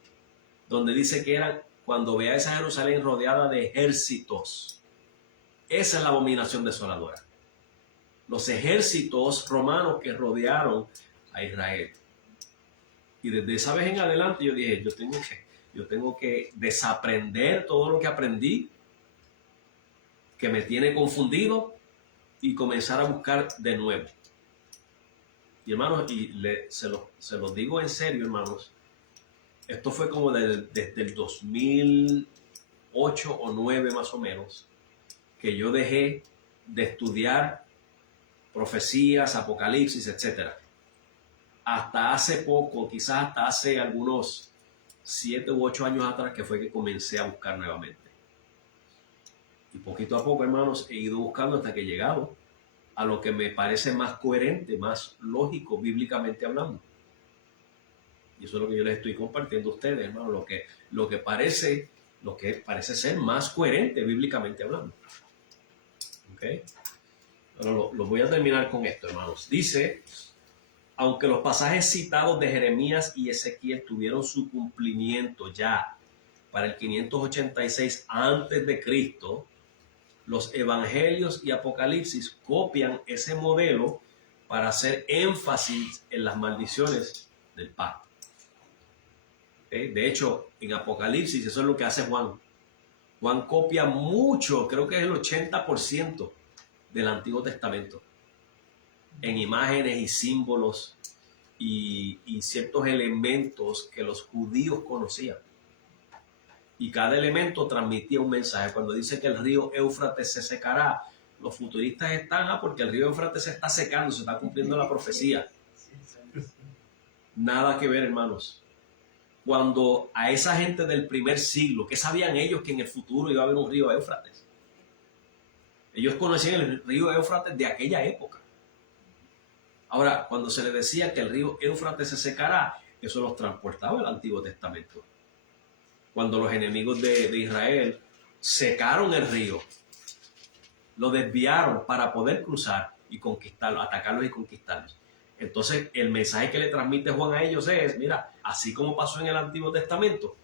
donde dice que eran, cuando veáis a Jerusalén rodeada de ejércitos, esa es la abominación desoladora. Los ejércitos romanos que rodearon a Israel. Y desde esa vez en adelante yo dije, yo tengo que desaprender todo lo que aprendí, que me tiene confundido, y comenzar a buscar de nuevo. Y hermanos, se los digo en serio, hermanos, esto fue como desde el 2008 o 2009 más o menos, que yo dejé de estudiar profecías, apocalipsis, etc. Hasta hace poco, quizás hasta hace algunos 7 u 8 años atrás, que fue que comencé a buscar nuevamente. Y poquito a poco, hermanos, he ido buscando hasta que he llegado a lo que me parece más coherente, más lógico, bíblicamente hablando. Y eso es lo que yo les estoy compartiendo a ustedes, hermanos, lo que parece ser más coherente, bíblicamente hablando. ¿Ok? Ahora lo voy a terminar con esto, hermanos. Dice, aunque los pasajes citados de Jeremías y Ezequiel tuvieron su cumplimiento ya para el 586 antes de Cristo, los evangelios y apocalipsis copian ese modelo para hacer énfasis en las maldiciones del pacto. De hecho, en Apocalipsis eso es lo que hace Juan. Juan copia mucho, creo que es el 80% del Antiguo Testamento, en imágenes y símbolos y ciertos elementos que los judíos conocían. Y cada elemento transmitía un mensaje. Cuando dice que el río Éufrates se secará, los futuristas están, porque el río Éufrates se está secando, se está cumpliendo la profecía. Nada que ver, hermanos. Cuando a esa gente del primer siglo, ¿qué sabían ellos que en el futuro iba a haber un río Éufrates? Ellos conocían el río Éufrates de aquella época. Ahora, cuando se les decía que el río Éufrates se secará, eso los transportaba el Antiguo Testamento. Cuando los enemigos de Israel secaron el río, lo desviaron para poder cruzar y conquistarlos, atacarlos y conquistarlos. Entonces, el mensaje que le transmite Juan a ellos es, mira, así como pasó en el Antiguo Testamento,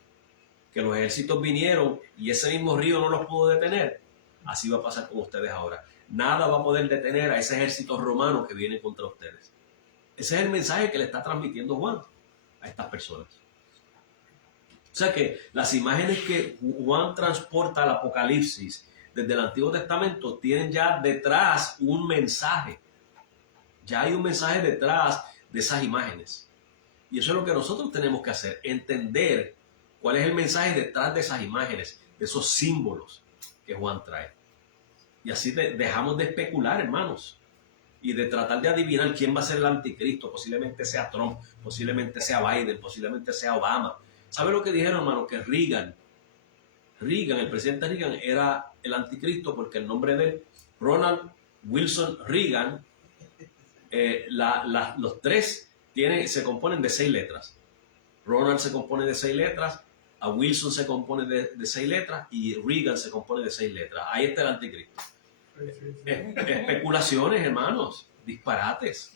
que los ejércitos vinieron y ese mismo río no los pudo detener, así va a pasar con ustedes ahora. Nada va a poder detener a ese ejército romano que viene contra ustedes. Ese es el mensaje que le está transmitiendo Juan a estas personas. O sea que las imágenes que Juan transporta al Apocalipsis desde el Antiguo Testamento tienen ya detrás un mensaje. Ya hay un mensaje detrás de esas imágenes. Y eso es lo que nosotros tenemos que hacer, entender cuál es el mensaje detrás de esas imágenes, de esos símbolos que Juan trae. Y así dejamos de especular, hermanos, y de tratar de adivinar quién va a ser el anticristo. Posiblemente sea Trump, posiblemente sea Biden, posiblemente sea Obama. ¿Sabe lo que dijeron, hermano? Que Reagan, el presidente Reagan era el anticristo porque el nombre de él, Ronald Wilson Reagan, los tres se componen de 6 letras. Ronald se compone de 6 letras, a Wilson se compone de 6 letras y Reagan se compone de 6 letras. Ahí está el anticristo. Especulaciones, hermanos, disparates.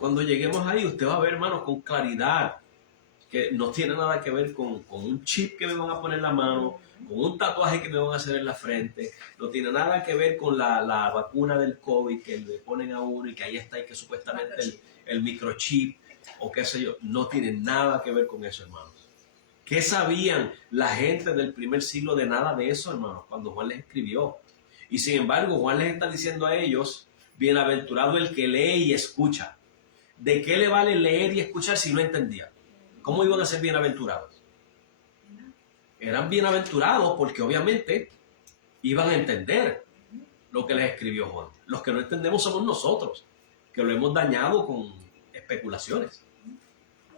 Cuando lleguemos ahí, usted va a ver, hermanos, con claridad que no tiene nada que ver con un chip que me van a poner en la mano, con un tatuaje que me van a hacer en la frente, no tiene nada que ver con la vacuna del COVID que le ponen a uno y que ahí está y que supuestamente el microchip o qué sé yo, no tiene nada que ver con eso, hermanos. ¿Qué sabían la gente del primer siglo de nada de eso, hermanos, cuando Juan les escribió? Y sin embargo, Juan les está diciendo a ellos, bienaventurado el que lee y escucha. ¿De qué le vale leer y escuchar si no entendía? ¿Cómo iban a ser bienaventurados? Eran bienaventurados porque obviamente iban a entender lo que les escribió Juan. Los que no entendemos somos nosotros, que lo hemos dañado con especulaciones.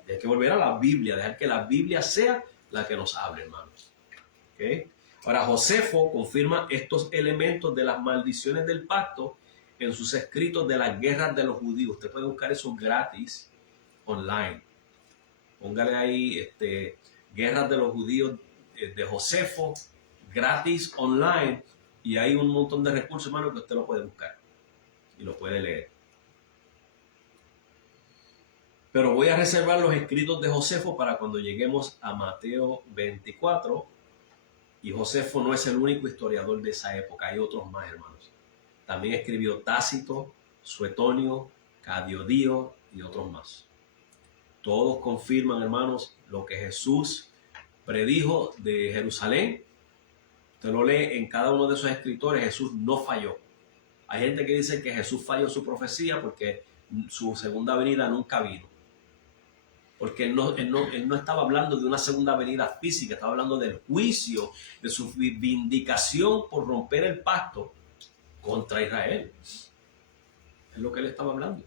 Hay que volver a la Biblia, dejar que la Biblia sea la que nos hable, hermanos. ¿Okay? Ahora, Josefo confirma estos elementos de las maldiciones del pacto en sus escritos de las guerras de los judíos. Usted puede buscar eso gratis online. Póngale ahí guerras de los judíos de Josefo, gratis online, y hay un montón de recursos, hermano, que usted lo puede buscar y lo puede leer. Pero voy a reservar los escritos de Josefo para cuando lleguemos a Mateo 24. Y Josefo no es el único historiador de esa época, hay otros más, hermanos. También escribió Tácito, Suetonio, Cadiodío y otros más. Todos confirman, hermanos, lo que Jesús predijo de Jerusalén. Usted lo lee en cada uno de esos escritores, Jesús no falló. Hay gente que dice que Jesús falló su profecía porque su segunda venida nunca vino. Porque él no estaba hablando de una segunda venida física, estaba hablando del juicio, de su vindicación por romper el pacto contra Israel. Es lo que él estaba hablando.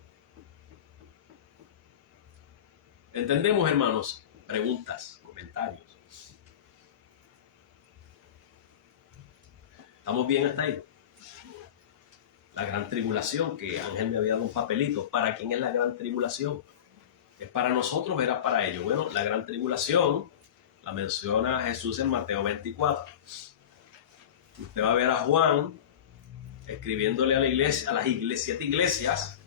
¿Entendemos, hermanos? Preguntas, comentarios. ¿Estamos bien hasta ahí? La gran tribulación, que Ángel me había dado un papelito. ¿Para quién es la gran tribulación? ¿Es para nosotros o era para ellos? Bueno, la gran tribulación la menciona Jesús en Mateo 24. Usted va a ver a Juan escribiéndole a la iglesia, a las 7 iglesias,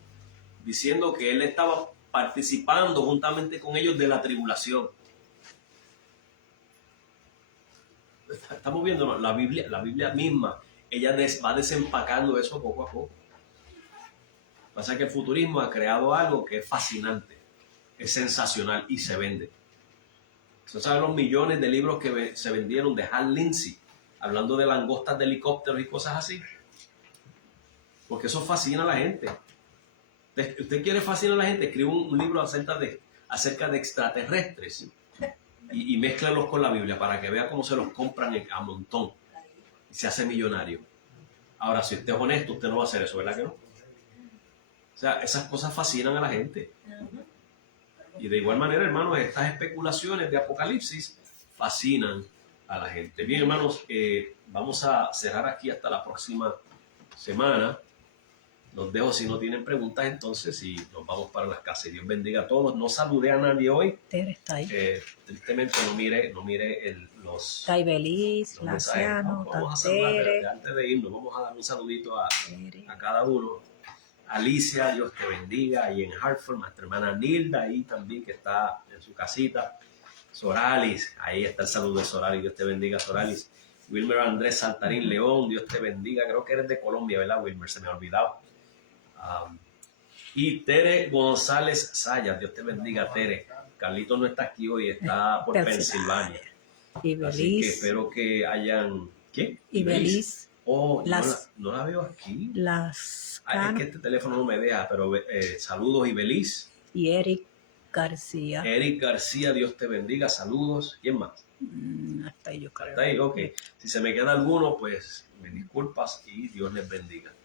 diciendo que él estaba participando juntamente con ellos de la tribulación. Estamos viendo la Biblia misma, ella va desempacando eso poco a poco. Pasa que el futurismo ha creado algo que es fascinante, es sensacional y se vende. ¿Usted sabe los millones de libros que se vendieron de Hal Lindsey, hablando de langostas de helicópteros y cosas así? Porque eso fascina a la gente. Usted quiere fascinar a la gente, escribe un libro acerca de extraterrestres y mézclalos con la Biblia para que vea cómo se los compran a montón y se hace millonario. Ahora, si usted es honesto, usted no va a hacer eso, ¿verdad que no? O sea, esas cosas fascinan a la gente. Y de igual manera, hermanos, estas especulaciones de Apocalipsis fascinan a la gente. Bien, hermanos, vamos a cerrar aquí hasta la próxima semana. Los dejo si no tienen preguntas entonces y nos vamos para las casas. Dios bendiga a todos. No saludé a nadie hoy. Tere está ahí. Tristemente no mire los... Está ahí Belis, los mensajes. Laciano, Vamos a saludar, Tere. antes de irnos, vamos a dar un saludito a Tere. cada uno. Alicia, Dios te bendiga, ahí en Hartford, nuestra hermana Nilda, ahí también que está en su casita. Soralis, ahí está el saludo de Soralis, Dios te bendiga, Soralis. Wilmer Andrés Saltarín León, Dios te bendiga, creo que eres de Colombia, ¿verdad, Wilmer? Se me ha olvidado. Y Tere González Sayas, Dios te bendiga, Tere. Carlitos no está aquí hoy, está por Pensilvania. Y Así que Belis. espero que hayan... ¿Qué? Y Belis. Oh, Las- no la veo aquí. Las Es que este teléfono no me deja, pero saludos y Belis. y Eric García. Eric García, Dios te bendiga, saludos. ¿Quién más? Hasta ahí yo creo. Hasta ahí, ok. Si se me queda alguno, pues me disculpas y Dios les bendiga.